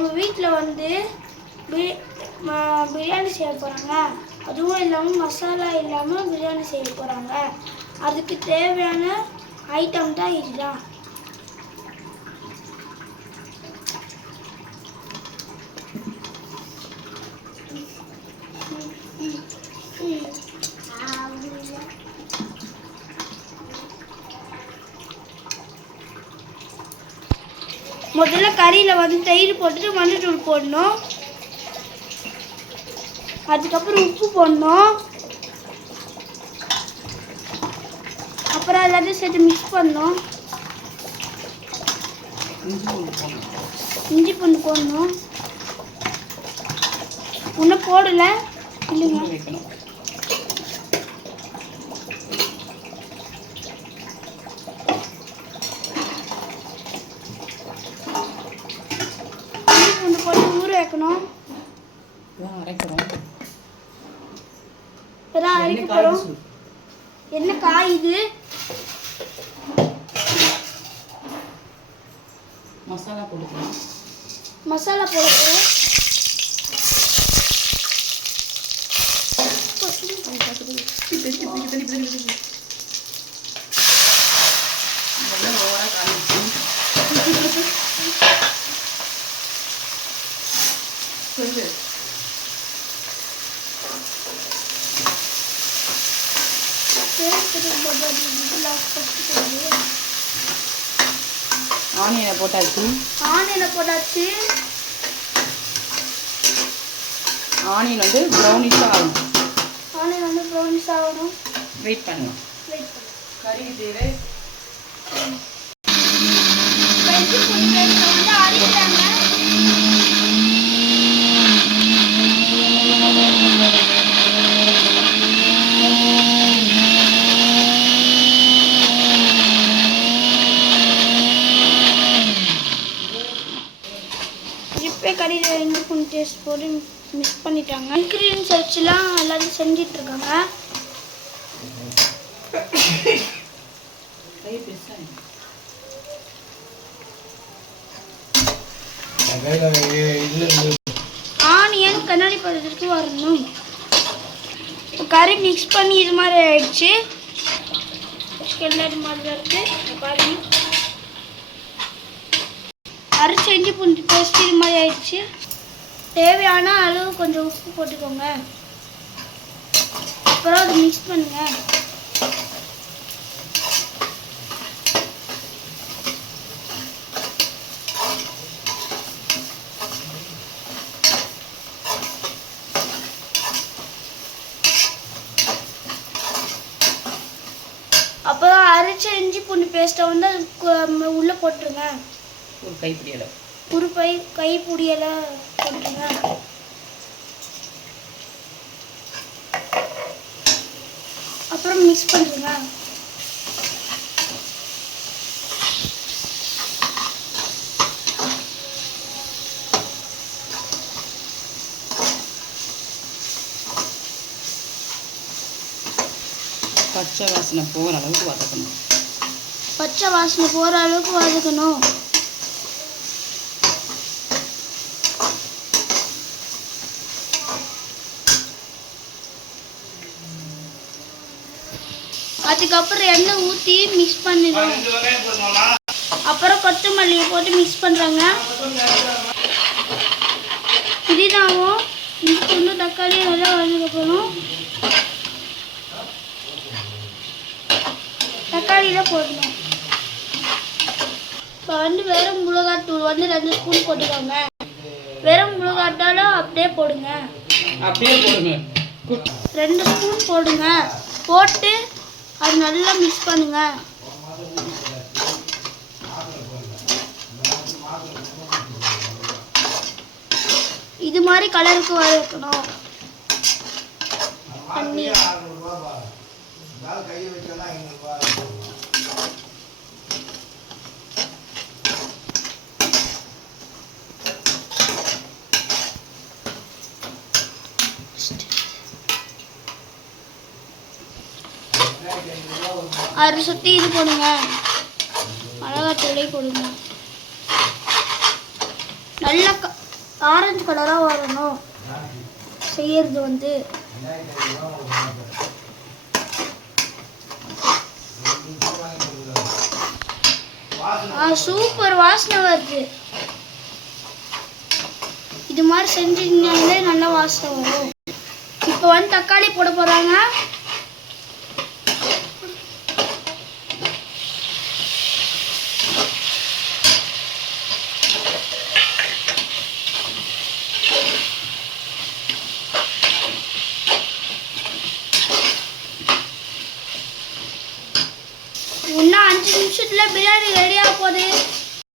அவங்க வீட்டில் வந்து பிரியாணி செய்ய போகிறாங்க. அதுவும் இல்லாமல் மசாலா இல்லாமல் பிரியாணி செய்ய போகிறாங்க. அதுக்கு தேவையான ஐட்டம் தான் இதுதான். முதல்ல கறியில் வந்து தயிர் போட்டுட்டு மஞ்சள் போடணும். அதுக்கப்புறம் உப்பு போடணும். அப்புறம் எல்லாத்தையும் சேர்த்து மிக்ஸ் பண்ணணும். இஞ்சி பூண்டு போடணும். ஒன்றும் போடல இல்லைங்க. ஊற வைக்கணும். அரைக்க போறோம். என்ன காய் இது? மசாலா போடுறோம். மசாலா போடுறோம். ஆனியனை போட்டாச்சு. ஆனியன் வந்து ப்ரௌனிஷாக ஆகணும். வெயிட் பண்ணலாம். கறிக்கு தேவை கறியில் இஞ்சி பூண்டு டேஸ்ட் போட்டு மிக்ஸ் பண்ணிட்டாங்க. இன்க்ரீடியன்ஸ் வச்சுலாம் எல்லாரும் செஞ்சிட்ருக்காங்க. ஆனியன் கண்ணாடி பதத்துக்கு வரணும். கறி மிக்ஸ் பண்ணி இது மாதிரி ஆயிடுச்சு. கண்ணாடி மாதிரி இருக்கு பாருங்க. அரைச்சி இஞ்சி பூண்டு பேஸ்ட் இது மாதிரி ஆயிடுச்சு. தேவையான அளவு கொஞ்சம் உப்பு போட்டுக்கோங்க. அப்புறம் அதை மிக்ஸ் பண்ணுங்க. அப்புறம் அரைச்ச இஞ்சி பூண்டு பேஸ்ட்டை வந்து அது உள்ளே போட்டுருங்க. ஒரு கைப்பிடி அளவு. கைப்பிடி எல்லாம் போட்டுருங்க. அப்புறம் மிக்ஸ் பண்ணுங்க. பச்சை வாசனை போகிற அளவுக்கு வதக்கணும். அதுக்கப்புறம் எண்ணெய் ஊற்றி மிக்ஸ் பண்ணிடும். அப்புறம் கொத்தமல்லியை போட்டு மிக்ஸ் பண்ணுறாங்க. இதுதாவும் இஞ்சி பூண்டு தக்காளி நல்லா வதக்கப்படும். தக்காளியில் போடணும். இப்போ வந்து வெறும் மிளகாத்தூள் வந்து 2 ஸ்பூன் போட்டுக்கோங்க. வெறும் மிளகாத்தாலும் அப்படியே போடுங்க. 2 ஸ்பூன் போடுங்க. போட்டு அது நல்லா மிக்ஸ் பண்ணுங்க. இது மாதிரி கலருக்கு வதக்கணும். அதை சுற்றி இது போடுங்க. மிளகாத்தூளை கொடுங்க. நல்லா ஆரஞ்சு கலராக வரணும் செய்யறது வந்து. சூப்பர் வாசனை வருது. இது மாதிரி செஞ்சீங்கன்னாலே நல்லா வாசனை வரும். இப்போ வந்து தக்காளி போட போறாங்க. இன்னும் 5 நிமிஷத்துல பிரியாணி ரெடியாக போகுது.